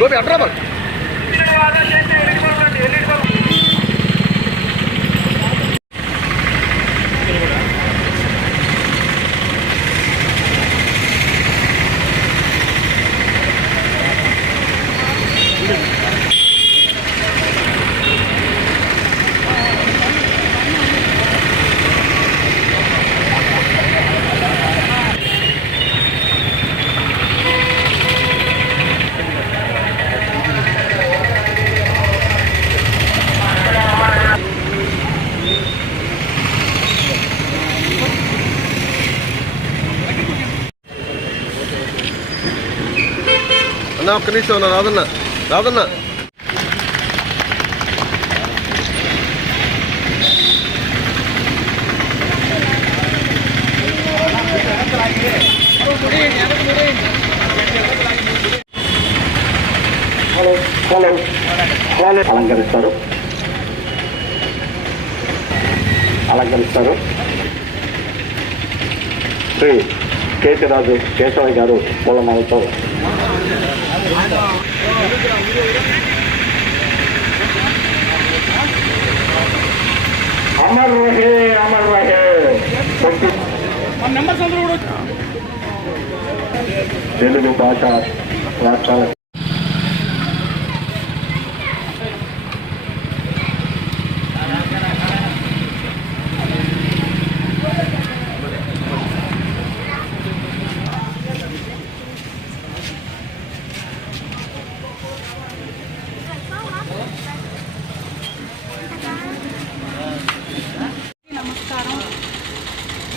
గోపి అట్రా అన్న ఒక్క నిమిషం అన్న రాదన్న రాదన్న అలంకరిస్తారు శ్రీ కేశరాజు కేశవయ్య గారు పూలమాలతో అమర్ రహే అమర్ రహే తెలుగు భాష రాష్ట్రాల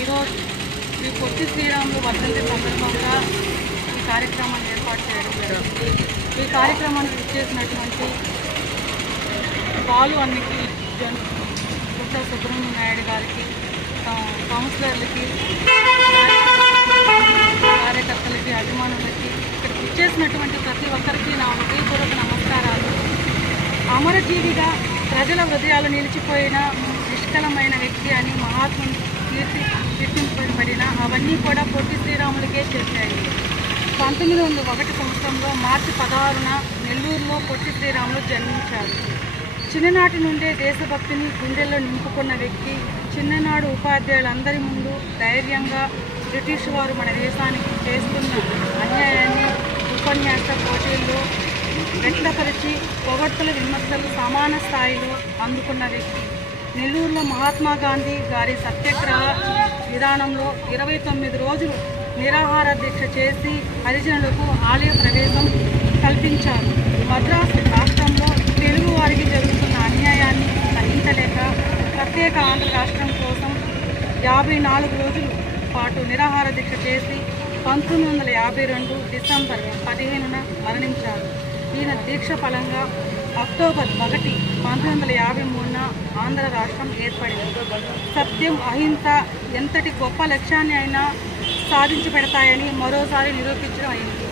ఈరోజు శ్రీ పొట్టి శ్రీరాములు వర్ధంతి సందర్భంగా ఈ కార్యక్రమాన్ని ఏర్పాటు చేయడం జరిగింది. ఈ కార్యక్రమానికి ఇచ్చేసినటువంటి బాలు అన్నకి, పుట్ట సుబ్రహ్మణ్య నాయుడు గారికి, కౌన్సిలర్లకి, కార్యకర్తలకి, అభిమానులకి, ఇక్కడికి ఇచ్చేసినటువంటి ప్రతి ఒక్కరికి నా హృదయపూర్వక నమస్కారాలు. అమరజీవిగా ప్రజల హృదయాలు నిలిచిపోయిన నిష్కలమైన వ్యక్తి అని మహాత్ముని కీర్తింపబడిన అవన్నీ కూడా పొట్టి శ్రీరాములకే చేశాయి. 1901 సంవత్సరంలో మార్చి 16న నెల్లూరులో పొట్టి శ్రీరాములు జన్మించారు. చిన్ననాటి నుండే దేశభక్తిని గుండెల్లో నింపుకున్న వ్యక్తి. చిన్ననాడు ఉపాధ్యాయులందరి ముందు ధైర్యంగా బ్రిటిష్ వారు మన దేశానికి చేస్తున్న అన్యాయాన్ని ఉపన్యాస పోటీల్లో వ్యక్తపరిచి పొగడ్తల విమర్శలు సమాన స్థాయిలో అందుకున్న వ్యక్తి. నెల్లూరులో మహాత్మా గాంధీ గారి సత్యాగ్రహ విధానంలో 29 రోజులు నిరాహార దీక్ష చేసి హరిజనులకు ఆలయ ప్రవేశం కల్పించారు. మద్రాసు రాష్ట్రంలో తెలుగు వారికి జరుగుతున్న అన్యాయాన్ని సహించలేక ప్రత్యేక ఆంధ్ర రాష్ట్రం కోసం 54 రోజుల పాటు నిరాహార దీక్ష చేసి 1952 డిసెంబర్ 15న మరణించారు. ఈయన దీక్ష ఫలంగా అక్టోబర్ 1, 1953న ఆంధ్ర రాష్ట్రం ఏర్పడింది. సత్యం, అహింస ఎంతటి గొప్ప లక్ష్యాన్ని అయినా సాధించి పెడతాయని మరోసారి నిరూపించడం అయింది.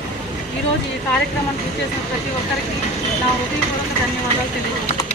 ఈరోజు ఈ కార్యక్రమాన్ని చూసేసిన ప్రతి ఒక్కరికి నా హృదయపూర్వక ధన్యవాదాలు తెలియజేస్తున్నాను.